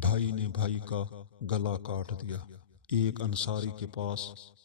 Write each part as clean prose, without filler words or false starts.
بھائی نے بھائی کا گلا کاٹ دیا۔ ایک انصاری کے پاس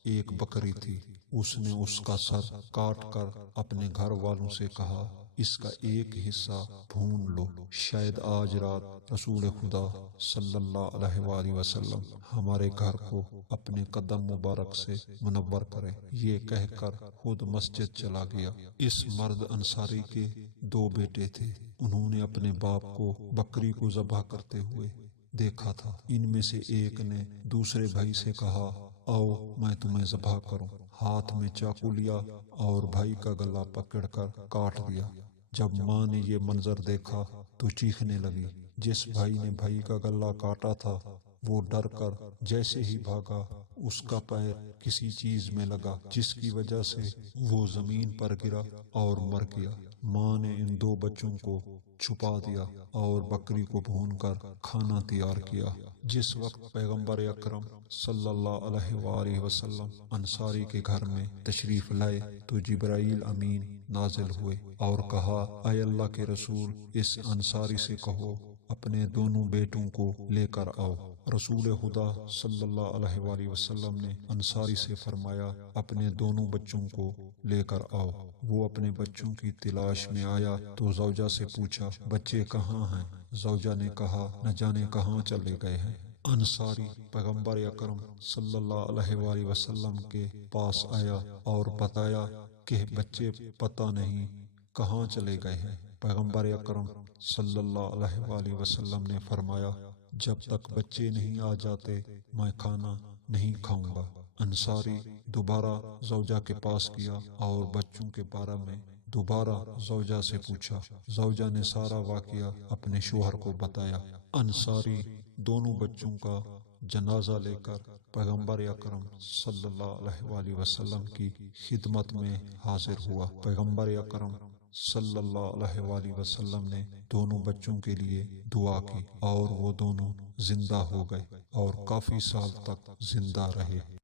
ایک بکری تھی، اس نے اس کا سر کاٹ کر اپنے گھر والوں سے کہا، اس کا ایک حصہ بھون لو، شاید آج رات رسول خدا صلی اللہ علیہ وآلہ وسلم ہمارے گھر کو اپنے قدم مبارک سے منور کرے۔ یہ کہہ کر خود مسجد چلا گیا۔ اس مرد انصاری کے دو بیٹے تھے، انہوں نے اپنے باپ کو بکری کو ذبح کرتے ہوئے دیکھا تھا۔ ان میں سے ایک نے دوسرے بھائی سے کہا، آؤ میں تمہیں ذبح کروں۔ ہاتھ میں چاقو لیا اور بھائی کا گلا پکڑ کر کاٹ دیا۔ جب ماں نے یہ منظر دیکھا تو چیخنے لگی۔ جس بھائی نے بھائی کا گلا کاٹا تھا وہ ڈر کر جیسے ہی بھاگا، اس کا پیر کسی چیز میں لگا جس کی وجہ سے وہ زمین پر گرا اور مر گیا۔ ماں نے ان دو بچوں کو چھپا دیا اور بکری کو بھون کر کھانا تیار کیا۔ جس وقت پیغمبر اکرم صلی اللہ علیہ وآلہ وسلم انصاری کے گھر میں تشریف لائے تو جبرائیل امین نازل ہوئے اور کہا، اے اللہ کے رسول، اس انصاری سے کہو اپنے دونوں بیٹوں کو لے کر آؤ۔ رسول خدا صلی اللہ علیہ وآلہ وسلم نے انصاری سے فرمایا، اپنے دونوں بچوں کو لے کر آؤ۔ وہ اپنے بچوں کی تلاش میں آیا تو زوجہ سے پوچھا، بچے کہاں ہیں؟ زوجہ نے کہا، نہ جانے کہاں چلے گئے ہیں۔ انصاری پیغمبر اکرم صلی اللہ علیہ وآلہ وسلم کے پاس آیا اور بتایا کہ بچے پتہ نہیں کہاں چلے گئے ہیں۔ پیغمبر اکرم صلی اللہ علیہ وآلہ وسلم نے فرمایا، جب تک بچے نہیں آ جاتے میں کھانا نہیں کھاؤں گا۔ انصاری دوبارہ زوجہ کے پاس گیا اور بچوں کے بارے میں دوبارہ زوجہ سے پوچھا۔ زوجہ نے سارا واقعہ اپنے شوہر کو بتایا۔ انصاری دونوں بچوں کا جنازہ لے کر پیغمبر اکرم صلی اللہ علیہ وآلہ وسلم کی خدمت میں حاضر ہوا۔ پیغمبر اکرم صلی اللہ علیہ وآلہ وسلم نے دونوں بچوں کے لیے دعا کی اور وہ دونوں زندہ ہو گئے اور کافی سال تک زندہ رہے۔